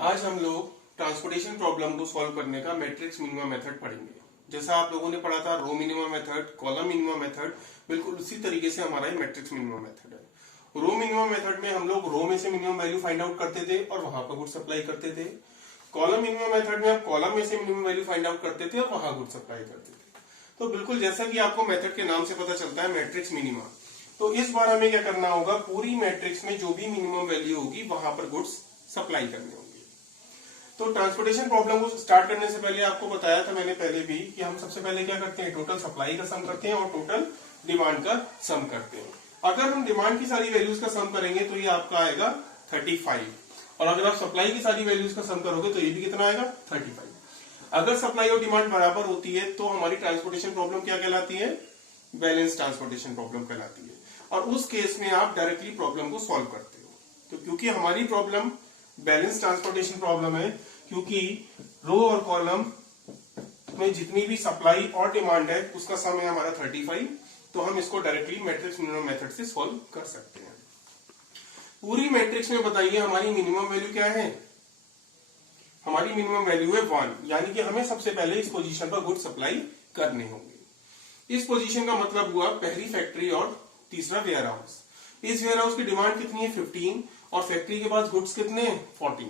आज हम लोग ट्रांसपोर्टेशन प्रॉब्लम को सॉल्व करने का मैट्रिक्स मिनिमम मेथड पढ़ेंगे। जैसा आप लोगों ने पढ़ा था row minimum method, column minimum method, बिल्कुल उसी तरीके से हमारा मैट्रिक्स मिनिमम मेथड है। रो मिनिमम मेथड में हम लोग रो में से मिनिमम वैल्यू फाइंड आउट करते थे और वहां पर गुड्स सप्लाई करते थे। कॉलम मिनिमम मेथड में आप कॉलम में से मिनिमम वैल्यू फाइंड आउट करते थे और वहां गुड्स सप्लाई करते थे। तो बिल्कुल जैसा कि आपको मेथड के नाम से पता चलता है मैट्रिक्स मिनिमम। तो इस बार हमें क्या करना होगा, पूरी मैट्रिक्स में जो भी मिनिमम वैल्यू होगी वहां पर गुड्स सप्लाई करने होंगे। तो ट्रांसपोर्टेशन प्रॉब्लम को स्टार्ट करने से पहले आपको बताया था मैंने पहले भी कि हम सबसे पहले क्या करते हैं, टोटल सप्लाई का सम करते हैं और टोटल डिमांड का सम करते हैं। अगर हम डिमांड की सारी वैल्यूज का सम करेंगे तो ये आपका आएगा 35, और अगर आप सप्लाई की सारी वैल्यूज का सम करोगे तो ये भी कितना आएगा 35। अगर सप्लाई और डिमांड बराबर होती है तो हमारी ट्रांसपोर्टेशन प्रॉब्लम क्या कहलाती है, बैलेंस ट्रांसपोर्टेशन प्रॉब्लम कहलाती है। और उस केस में आप डायरेक्टली प्रॉब्लम को सॉल्व करते हो। तो क्योंकि हमारी प्रॉब्लम बैलेंस ट्रांसपोर्टेशन प्रॉब्लम है, क्योंकि रो और कॉलम में जितनी भी सप्लाई और डिमांड है उसका सम है हमारा 35, तो हम इसको डायरेक्टली मैट्रिक्स मिनिमम मेथड से सॉल्व कर सकते हैं। पूरी मैट्रिक्स में बताइए हमारी मिनिमम वैल्यू क्या है। हमारी मिनिमम वैल्यू है 1, यानी कि हमें सबसे पहले इस पोजीशन पर गुड सप्लाई करने होंगे। इस पोजीशन का मतलब हुआ पहली फैक्ट्री और तीसरा वेयर हाउस। इस वेयर हाउस की डिमांड कितनी है 15 और फैक्ट्री के पास गुड्स कितने हैं 14।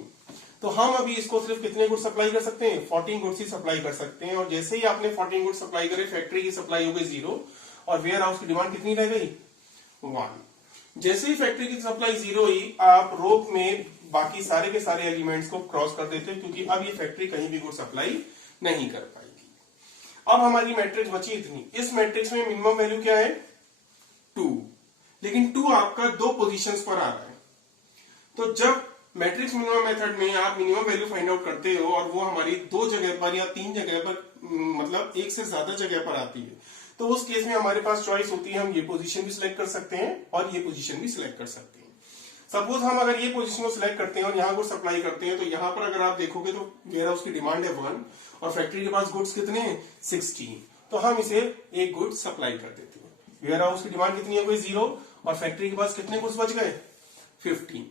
तो हम अभी इसको सिर्फ कितने गुड्स सप्लाई कर सकते हैं, 14 गुड्स ही सप्लाई कर सकते हैं। और जैसे ही आपने 14 गुड्स सप्लाई करे फैक्ट्री की सप्लाई हो गई 0 और वेयर हाउस की डिमांड कितनी रह गई 1। जैसे ही फैक्ट्री की सप्लाई 0 हुई आप रोप में बाकी सारे के सारे एलिमेंट्स को क्रॉस कर देते हैं, क्योंकि अब ये फैक्ट्री कहीं भी गुड सप्लाई नहीं कर पाएगी। अब हमारी मैट्रिक्स बची इतनी। इस मैट्रिक्स में मिनिमम वैल्यू क्या है 2, लेकिन 2 आपका 2 पोजीशंस पर आ रहा है। तो जब मैट्रिक्स मिनिमम मेथड में आप मिनिमम वैल्यू फाइंड आउट करते हो और वो हमारी 2 जगह पर या 3 जगह पर, मतलब एक से ज्यादा जगह पर आती है, तो उस केस में हमारे पास चॉइस होती है, हम ये पोजीशन भी सिलेक्ट कर सकते हैं और ये पोजीशन भी सिलेक्ट कर सकते हैं। सपोज हम अगर ये पोजीशन को सिलेक्ट करते हैं और यहाँ गुड्स सप्लाई करते हैं, तो यहाँ पर अगर आप देखोगे तो वेयर हाउस की डिमांड है 1 और फैक्ट्री के पास गुड्स कितने हैं 16, तो हम इसे एक गुड सप्लाई कर देते हैं। वेयर हाउस की डिमांड कितनी है कोई 0 और फैक्ट्री के पास कितने गुड्स बच गए 15।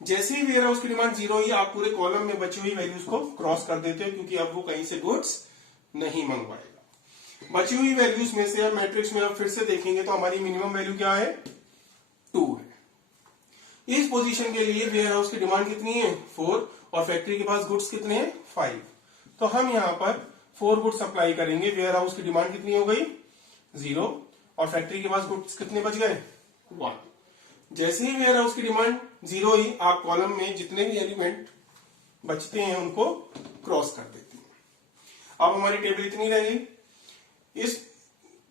जैसे ही वेयर हाउस की डिमांड 0 हुई आप पूरे कॉलम में बची हुई वैल्यूज को क्रॉस कर देते हो, क्योंकि अब वो कहीं से गुड्स नहीं मंगवाएगा। बची हुई वैल्यूज में से अब मैट्रिक्स में आप फिर से देखेंगे तो हमारी मिनिमम वैल्यू क्या है 2 है। इस पोजीशन के लिए वेयर हाउस की डिमांड कितनी है 4 और फैक्ट्री के पास गुड्स कितने हैं 5। तो हम यहाँ पर 4 गुड्स सप्लाई करेंगे। वेयर हाउस की डिमांड कितनी हो गई 0 और फैक्ट्री के पास गुड्स कितने बच गए 1। जैसे ही वेयर हाउस की डिमांड 0 ही आप कॉलम में जितने भी एलिमेंट बचते हैं उनको क्रॉस कर देते हैं। अब हमारी टेबल इतनी रह गई। इस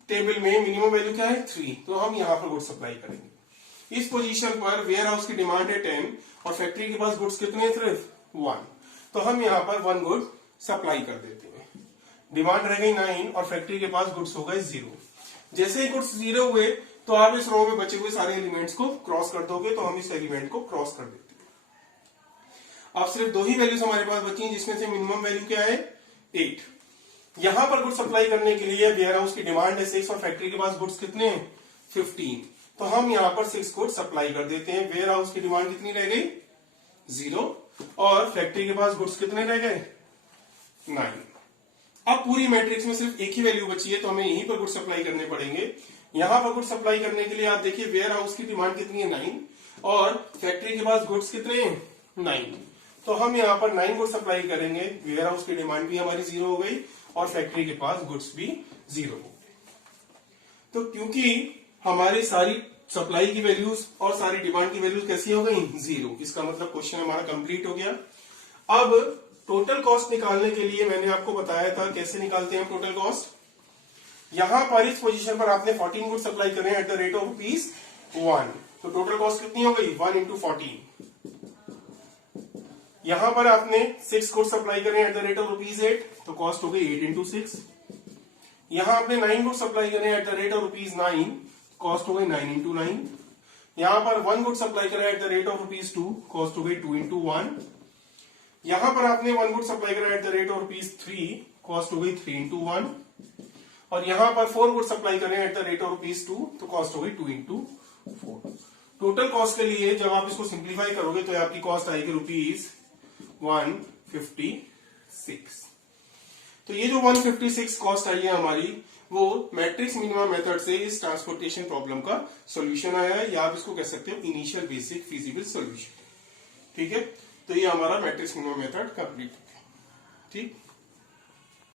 टेबल में मिनिमम वैल्यू क्या है 3, तो हम यहां पर गुड्स सप्लाई करेंगे। इस पोजीशन पर वेयर हाउस की डिमांड है 10 और फैक्ट्री के पास गुड्स कितने सिर्फ 1, तो हम यहां पर 1 गुड सप्लाई कर देते हैं। डिमांड रह गई 9 और फैक्ट्री के पास गुड्स हो गए 0। जैसे ही गुड्स 0 हुए तो आप इस रो में बचे हुए सारे एलिमेंट्स को क्रॉस कर दोगे, तो हम इस एलिमेंट को क्रॉस कर देते हैं। अब सिर्फ 2 ही वैल्यूज हमारे पास बची हैं, जिसमें से मिनिमम वैल्यू क्या है 8। यहां पर गुड्स सप्लाई करने के लिए वेयर हाउस की डिमांड है 6 और फैक्ट्री के पास गुड्स कितने हैं 15, तो हम यहां पर 6 गुड्स सप्लाई कर देते हैं। वेयर हाउस की डिमांड कितनी रह गई 0 और फैक्ट्री के पास गुड्स कितने रह गए 9। अब पूरी मैट्रिक्स में सिर्फ एक ही वैल्यू बची है, तो हमें यहीं पर गुड्स सप्लाई करने पड़ेंगे। यहां पर गुड्स सप्लाई करने के लिए आप देखिए वेयर हाउस की डिमांड कितनी है 9 और फैक्ट्री के पास गुड्स कितने हैं 9, तो हम यहां पर 9 गुड्स सप्लाई करेंगे। वेयर हाउस की डिमांड भी हमारी 0 हो गई और फैक्ट्री के पास गुड्स भी 0 हो गए। तो क्योंकि हमारी सारी सप्लाई की वैल्यूज और सारी डिमांड की वैल्यूज कैसी हो गई 0, इसका मतलब क्वेश्चन हमारा कंप्लीट हो गया। अब टोटल कॉस्ट निकालने के लिए मैंने आपको बताया था कैसे निकालते हैं टोटल कॉस्ट। यहां पर इस पोजीशन पर आपने 14 गुड सप्लाई करें एट द रेट ऑफ ₹1, तो टोटल कॉस्ट कितनी हो गई 1 into 14। यहां पर आपने 6 गुड सप्लाई करें एट द रेट ऑफ ₹8, तो कॉस्ट हो गई 8 into 6। यहां आपने 9 गुड सप्लाई करें at the rate of ₹9, cost हो गई 9 into 9। यहां पर 1 गुड सप्लाई करें at the rate of ₹2, cost हो गई 2 into 1। यहां पर आपने 1 गुड सप्लाई करें at the rate of ₹3, cost हो गई 3 into 1। और यहां पर 4 गुड सप्लाई करें एट द रेट ऑफ ₹2, तो कॉस्ट हो गई 2 into 4। टोटल कॉस्ट के लिए जब आप इसको सिंप्लीफाई करोगे तो आपकी कॉस्ट आएगी 156। तो ये जो 156 कॉस्ट आई है हमारी, वो मैट्रिक्स मिनिमा मेथड से इस ट्रांसपोर्टेशन प्रॉब्लम का सॉल्यूशन आया है, या आप इसको कह सकते हो इनिशियल बेसिक फिजिबल सॉल्यूशन। ठीक है, तो ये हमारा मैट्रिक्स मिनिमा मेथड कंप्लीट है। ठीक।